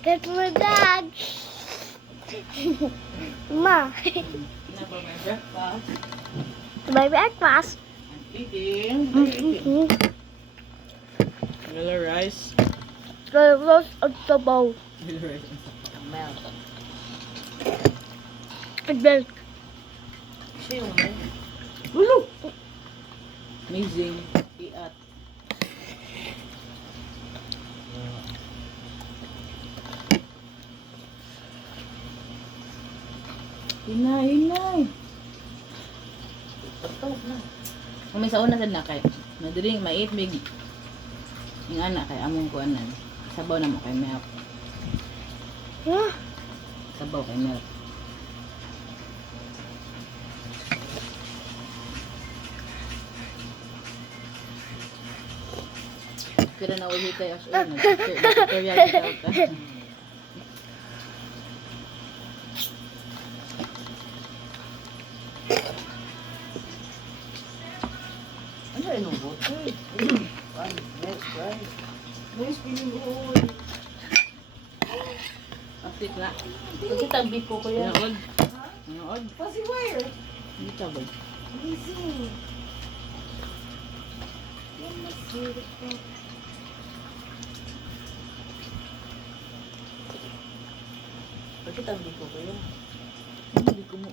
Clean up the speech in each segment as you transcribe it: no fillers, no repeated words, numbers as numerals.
Got my bag. Ma, Na ba may breakfast? my breakfast. Eating. Vanilla rice. The roast of the bowl. Vanilla rice. Milk. And milk. Woo! Amazing. Iat. Hinay. Kung may sauna sad na kay madaling mait big yung anak kay among kuanan. Sabaw na mo kay milk. Huh? Sabaw kay milk. Kira na ulit tayo as ulit. Tutorial kita ka. Ano yung nubot? Nice feeling all. Akit na. Kasi tabi ko ko yan. Nood. Nood. Kasi where? Hindi ka ba? Amazing. Yan mas beautiful. Kasi tabi ko ko yan. Hindi ko mo.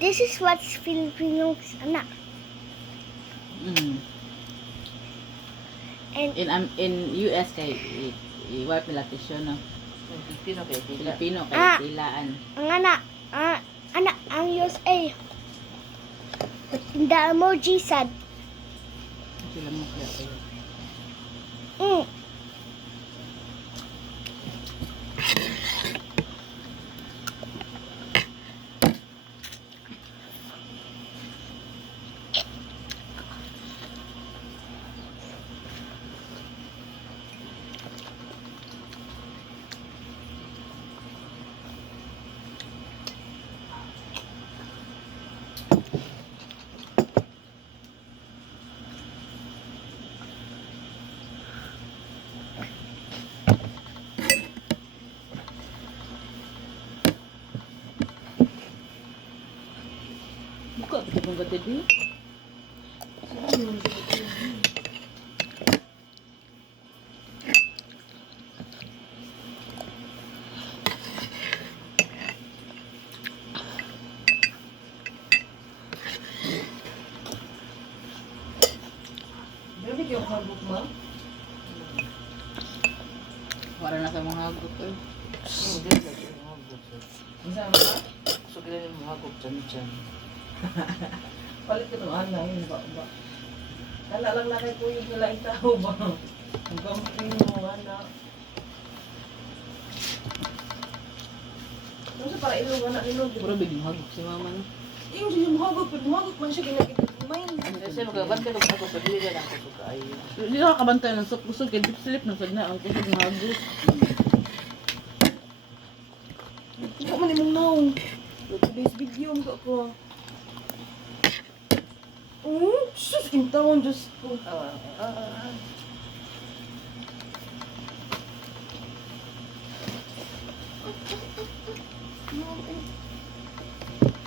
This is what Filipinos anak. And In US kay iwa pilates yun, no? Pilipino kaya pila. Filipino kay Ah. silaan. ang anak ang USA. The emoji said, Sila mo kaya kayo. mm. Buka kita pong gatid eh. Grabe yung hagok mo? Wala na sa mga hagok eh. Hindi, lagi yung hagok. Masama ka? Gusto ko rin yung hagok dyan. Palit ko itong ana yun ba? Kala lang na kay kuya nila yung tao ba? Ang gamping mo, anak. Ano sa para ilong anak ilong? Puro biging hagok si mama no. Yung siya mahagok man siya ginagit kumain. Kasi magabant ka nung ako sa dili lang ako sa kaayo. Hindi ka kabantay ng kusog kay deep sleep na sad na ang kusog ng hagok. Hindi man imong naong. Today's video mo ko. Oh, sus, intawon Diyos ko.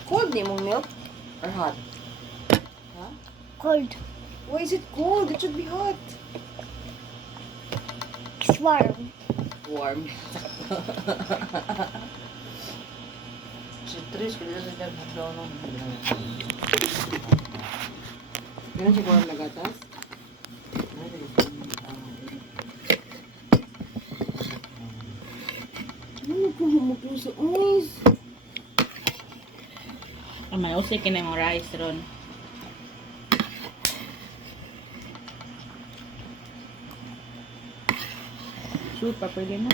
Cold ni mong milk? Or hot? Huh? Cold. Why is it cold? It should be hot. It's warm. Warm. Si Tris, kaya sa dyan, magdaw nung. Ganun siya warm na gatas? Ano ko humukong sa eyes? Ang may usay kinay mong rice ron. Super pwede na.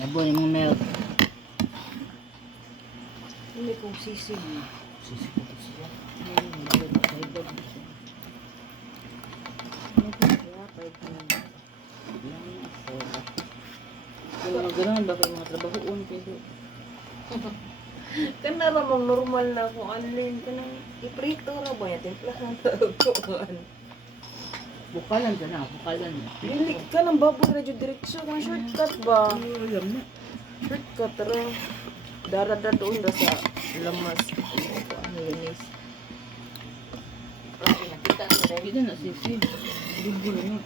Yabo yung mga milk. Hindi kong sisig. Sisig ko siya. Ganun ba kayo mga trabahoon kayo? Kana ra mong normal na kung alin kanang iprito ra ba ya timplahan ta kuan. Bukalan ka na, bukalan na. Dili ka ng baboy radyo diretso kang shortcut ba? Alam na. Shortcut ra. Dara doon ra sa lamas. Ano linis. Dito na sisi. Dito na.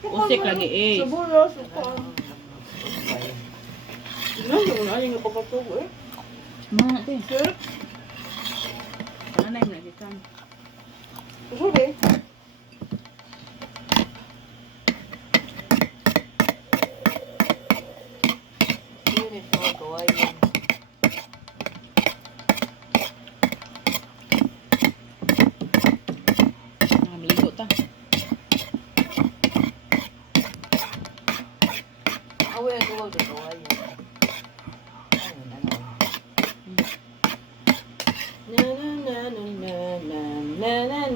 Usik lagi eh. Sa bulas ko. Ano na yung papatugo eh? Mga natin. Sir, Panganay na kita. sorry. Yun ito kawaii. Maligo ta. Awe ang tuwag ito kawaii.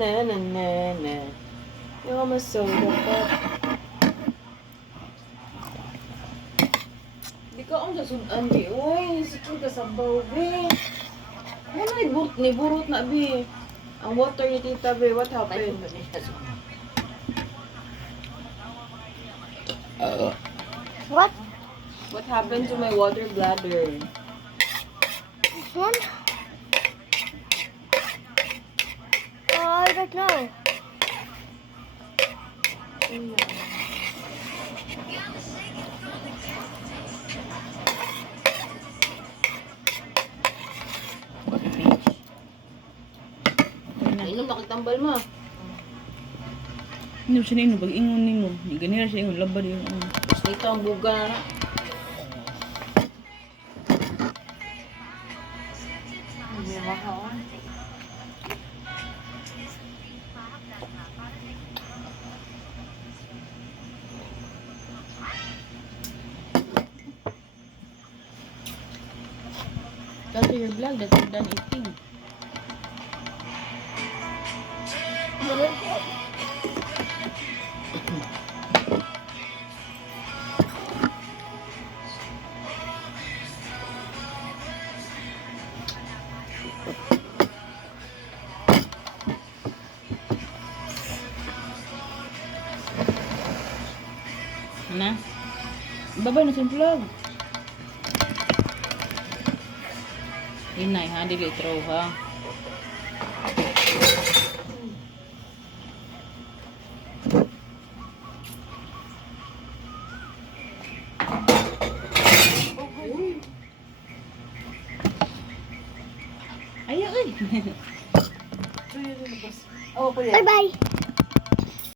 Na. You're almost so dapat. Di ka ang sasudan, bi. Uy, sikil ka sa baw, bi. Ano ni burot na, bi. Ang water ni tita, bi. What happened? What? What happened to my water bladder? This one? I don't know. Inom na kitambal mo. Hindi mo siya na pag ingon ni mo. Ganira siya ingon, labad yung ano. Dito ang buga na. Tell to your vlog that you're done eating. Na? Babay na sa vlog. Inay ha, dili throw ha. Ayaw eh. Oh, pwede. Bye bye.